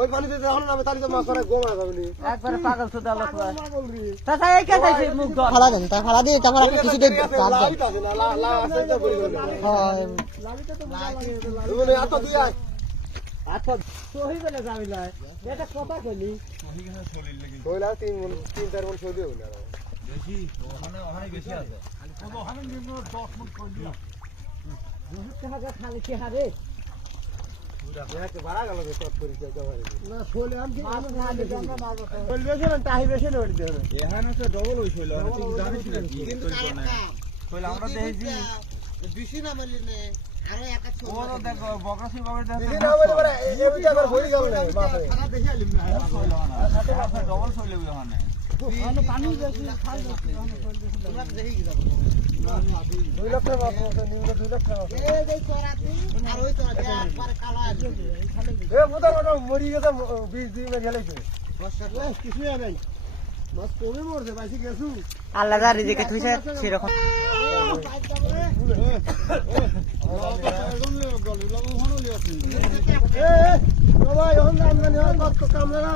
ওই পানিতে যখন নামে তাহলে তো মাছ ধরে গোমা যাবে নি একবারে পাগল সুদা লোক তাছাড়া এই কে চাইছে মুখ ধর ফালা দেন তাই ফালা দিয়ে তারপর আপনি কিছু দেন লাইট আছে না লা আছে তো বলি হয় লাইটে তো বলে এত দিয়ে আয় আচ্ছা সহি বলে যাবি লাই এটা কথা কইলি কইলা 3-4 মন সই দিও না বেশি ওখানে বেশি আছে ওখানে নিম্ন 10 মন কই দিও টাকা খালি কি হারে একে বাড়া গেল রে সব করে কেউ করে না শোলে আমি না দিই আমরা মারবো কইল বেশি না তাহি বেশি না ওই দেবে এখানে তো ডবল হইছিল তুই জানিস না কিন্তু কইলা আমরা দেখি বেশি না মারলি না আরো একা ছোট ও তো দেখো বকরাসি বাবা দেখো দিদি না বলে পরে এই বিটা আবার ভরি গেল না মাছে খারাপ বেশি আলিম না ডবল হইলে ওখানে ওখানে পানি বেশি খাই তোমরা দেখি যাবো 2 লাখ টাকা মাছ নিয়ে 2 লাখ টাকা এই যে তোরাতে আর ওই তোরা যে একবার কালা আছে এ মোটা মরি গেছে 20 দিন গেলেছে বর্ষা কিছু নাই মাছ কমে মরছে বাইসি গেছু আল্লাহ যা রিজিকে তুইছে সেরকম এ বাবা এখন আমদানি হয় কত কামলা